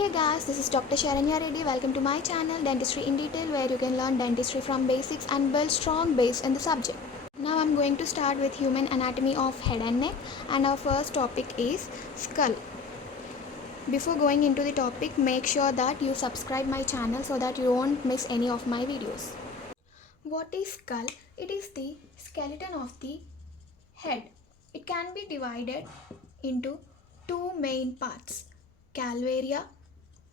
Hey guys, this is Dr. Sharanya Reddy. Welcome to my channel Dentistry in Detail, where you can learn dentistry from basics and build strong base in the subject. Now I'm going to start with human anatomy of head and neck, and our first topic is skull. Before going into the topic, make sure that you subscribe my channel so that you won't miss any of my videos. What is skull? It is the skeleton of the head. It can be divided into two main parts: calvaria,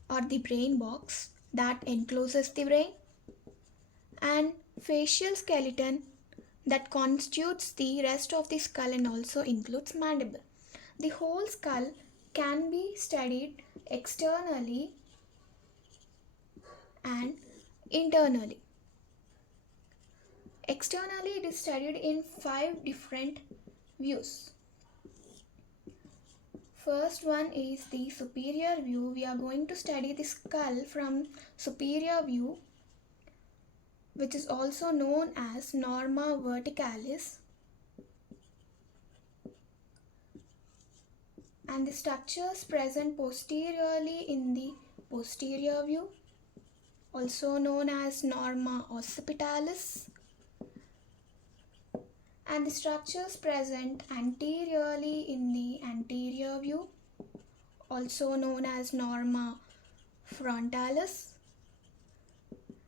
or the brain box that encloses the brain, and facial skeleton that constitutes the rest of the skull and also includes mandible. The whole skull can be studied externally and internally. Externally, it is studied in 5 different views. First one is the superior view. We are going to study the skull from superior view, which is also known as Norma verticalis, and the structures present posteriorly in the posterior view, also known as Norma occipitalis, and the structures present anteriorly in the anterior view, also known as Norma frontalis,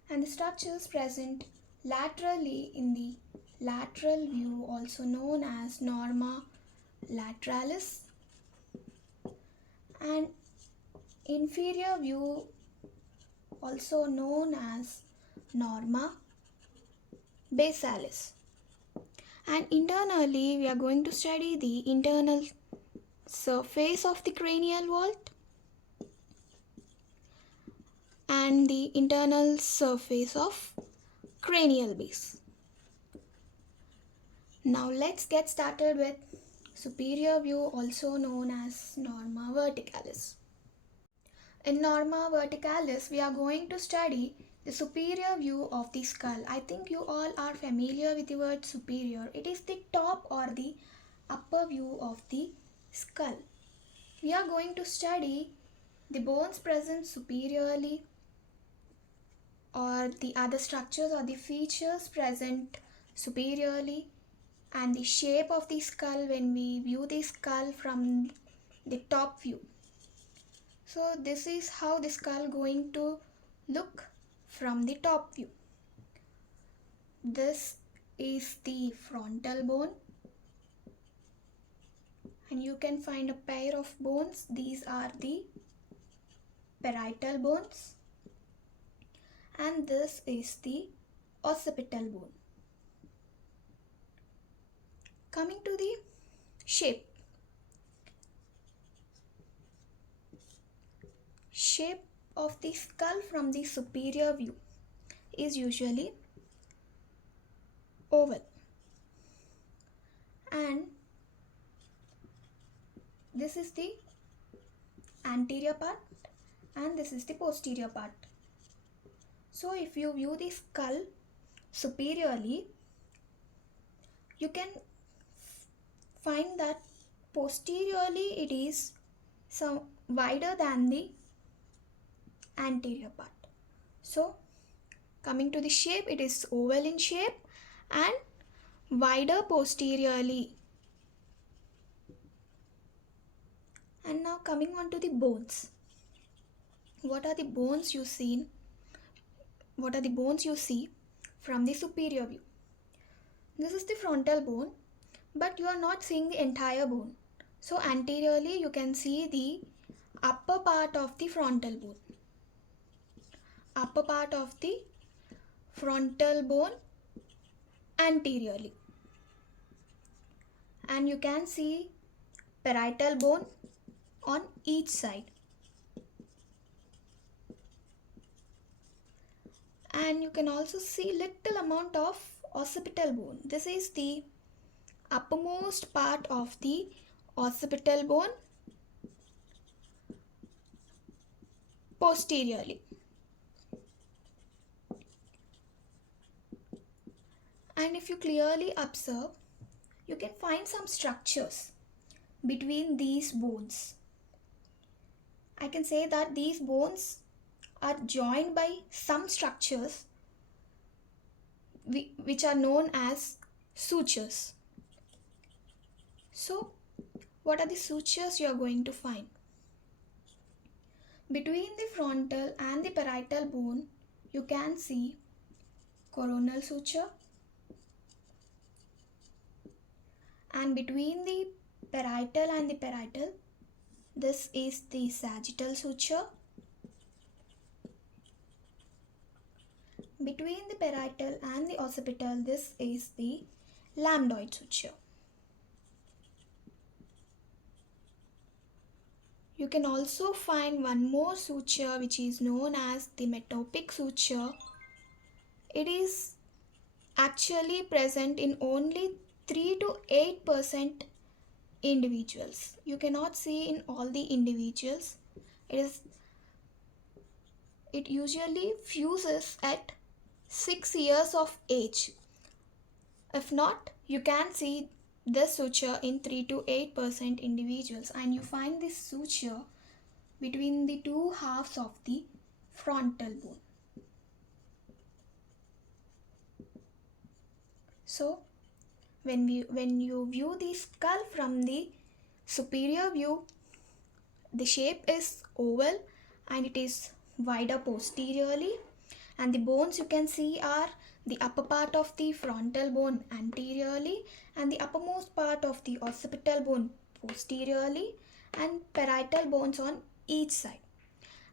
and the structures present laterally in the lateral view, also known as Norma lateralis, and inferior view, also known as Norma basalis. And internally, we are going to study the internal surface of the cranial vault and the internal surface of cranial base. Now let's get started with superior view, also known as Norma verticalis. In Norma verticalis, we are going to study the superior view of the skull. I think you all are familiar with the word superior. It is the top or the upper view of the skull. We are going to study the bones present superiorly, or the other structures or the features present superiorly, and the shape of the skull when we view the skull from the top view. So this is how the skull going to look from the top view. This is the frontal bone, and you can find a pair of bones. These are the parietal bones, and this is the occipital bone. Coming to the shape. Shape of the skull from the superior view is usually oval, and this is the anterior part and this is the posterior part. So if you view the skull superiorly, you can find that posteriorly it is some wider than the anterior part. So coming to the shape, it is oval in shape and wider posteriorly. And now coming on to the bones. What are the bones you see? What are the bones you see from the superior view? This is the frontal bone, but you are not seeing the entire bone. So anteriorly you can see the upper part of the frontal bone. Upper part of the frontal bone anteriorly. And you can see parietal bone on each side. And you can also see little amount of occipital bone. This is the uppermost part of the occipital bone posteriorly. And if you clearly observe, you can find some structures between these bones. I can say that these bones are joined by some structures which are known as sutures. So, what are the sutures you are going to find? Between the frontal and the parietal bone, you can see coronal suture, and between the parietal and the parietal, this is the sagittal suture. Between the parietal and the occipital, this is the lambdoid suture. You can also find one more suture which is known as the metopic suture. It is actually present in only 3 to 8% individuals. You cannot see in all the individuals. It usually fuses at 6 years of age. If not, you can see this suture in 3 to 8% individuals, and you find this suture between the two halves of the frontal bone. So, when you view the skull from the superior view, the shape is oval and it is wider posteriorly, and the bones you can see are the upper part of the frontal bone anteriorly and the uppermost part of the occipital bone posteriorly, and parietal bones on each side.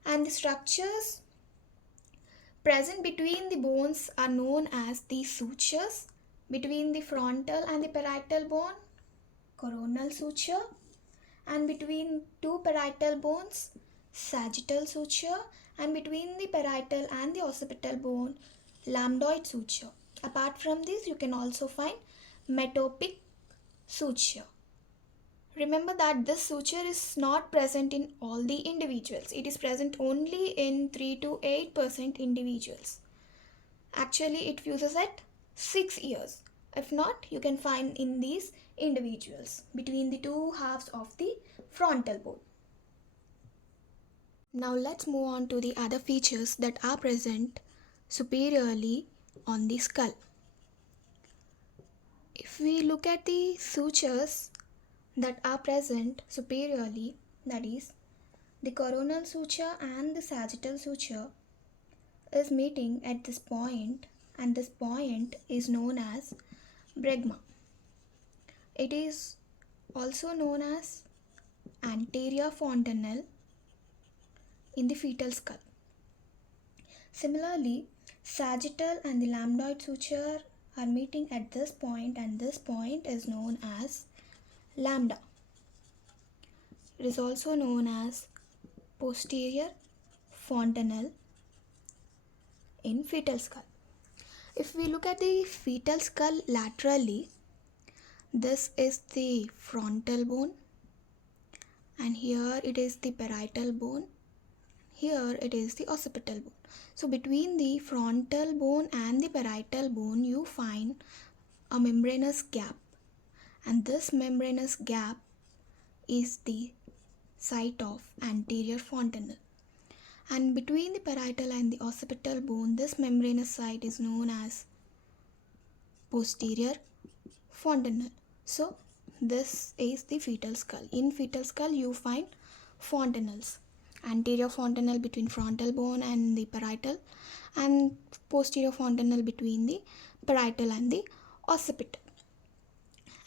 And the structures present between the bones are known as the sutures. Between the frontal and the parietal bone, coronal suture, and between two parietal bones, sagittal suture, and between the parietal and the occipital bone, lambdoid suture. Apart from this, you can also find metopic suture. Remember that this suture is not present in all the individuals. It is present only in 3 to 8% individuals. Actually, it fuses at 6 years. If not, you can find in these individuals between the two halves of the frontal bone. Now let's move on to the other features that are present superiorly on the skull. If we look at the sutures that are present superiorly, that is, the coronal suture and the sagittal suture is meeting at this point, and this point is known as bregma. It is also known as anterior fontanelle in the fetal skull. Similarly, sagittal and the lambdoid suture are meeting at this point, and this point is known as lambda. It is also known as posterior fontanelle in fetal skull. If we look at the fetal skull laterally, this is the frontal bone, and here it is the parietal bone, here it is the occipital bone. So between the frontal bone and the parietal bone, you find a membranous gap, and this membranous gap is the site of anterior fontanelle. And between the parietal and the occipital bone, this membranous site is known as posterior fontanelle. So this is the fetal skull. In fetal skull, you find fontanelles. Anterior fontanelle between frontal bone and the parietal, and posterior fontanelle between the parietal and the occipital.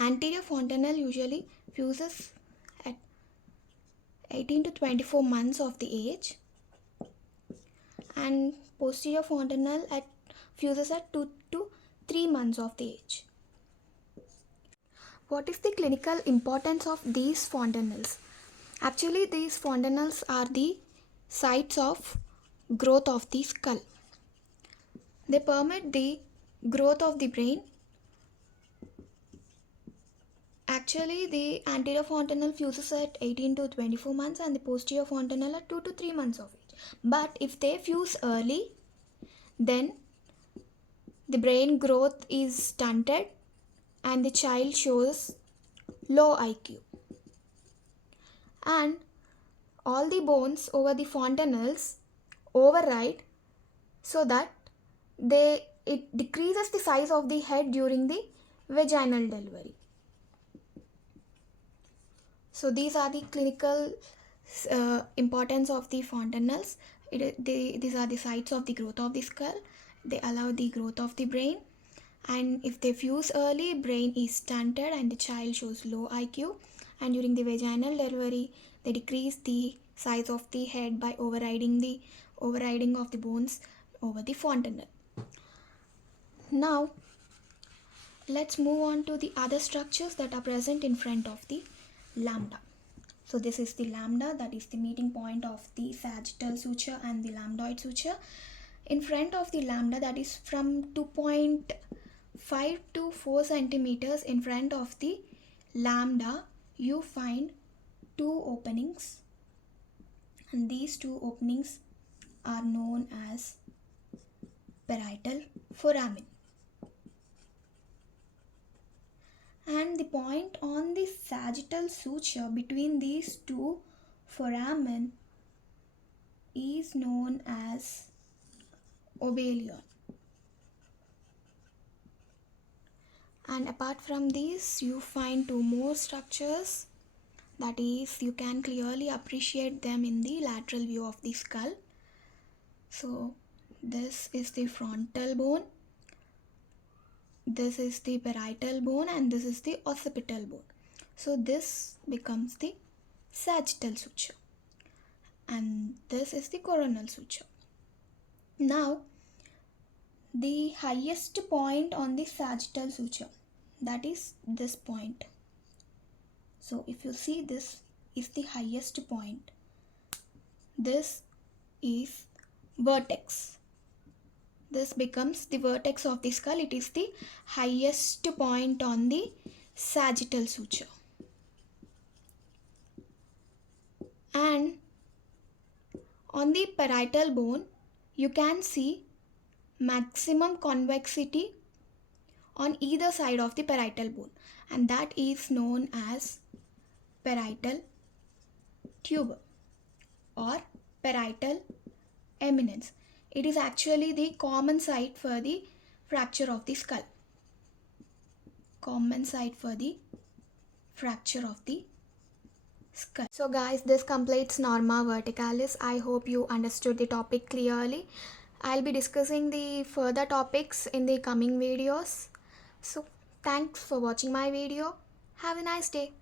Anterior fontanelle usually fuses at 18 to 24 months of the age, and posterior fontanelle fuses at 2 to 3 months of the age. What is the clinical importance of these fontanelles? Actually, these fontanelles are the sites of growth of the skull. They permit the growth of the brain. Actually, the anterior fontanelle fuses at 18 to 24 months and the posterior fontanelle at 2 to 3 months of age. But if they fuse early, then the brain growth is stunted and the child shows low IQ. And all the bones over the fontanelles override so that it decreases the size of the head during the vaginal delivery. So these are the clinical importance of the fontanelles. These are the sites of the growth of the skull. They allow the growth of the brain, and if they fuse early, brain is stunted and the child shows low IQ. And during the vaginal delivery, they decrease the size of the head by overriding of the bones over the fontanelle. Now let's move on to the other structures that are present in front of the lambda. So this is the lambda, that is the meeting point of the sagittal suture and the lambdoid suture. In front of the lambda, that is from 2.5 to 4 centimeters in front of the lambda, you find two openings, and these two openings are known as parietal foramen. And the point on the sagittal suture between these two foramen is known as obelion. And apart from these, you find two more structures, that is, you can clearly appreciate them in the lateral view of the skull. So this is the frontal bone, this is the parietal bone, and this is the occipital bone. So this becomes the sagittal suture, and this is the coronal suture. Now the highest point on the sagittal suture, that is this point. So if you see, this is the highest point. This is vertex. This becomes the vertex of the skull. It is the highest point on the sagittal suture. And on the parietal bone, you can see maximum convexity on either side of the parietal bone, and that is known as parietal tuber or parietal eminence. It is actually the common site for the fracture of the skull. Common site for the fracture of the skull. So guys, this completes Norma verticalis. I hope you understood the topic clearly. I'll be discussing the further topics in the coming videos. So thanks for watching my video. Have a nice day.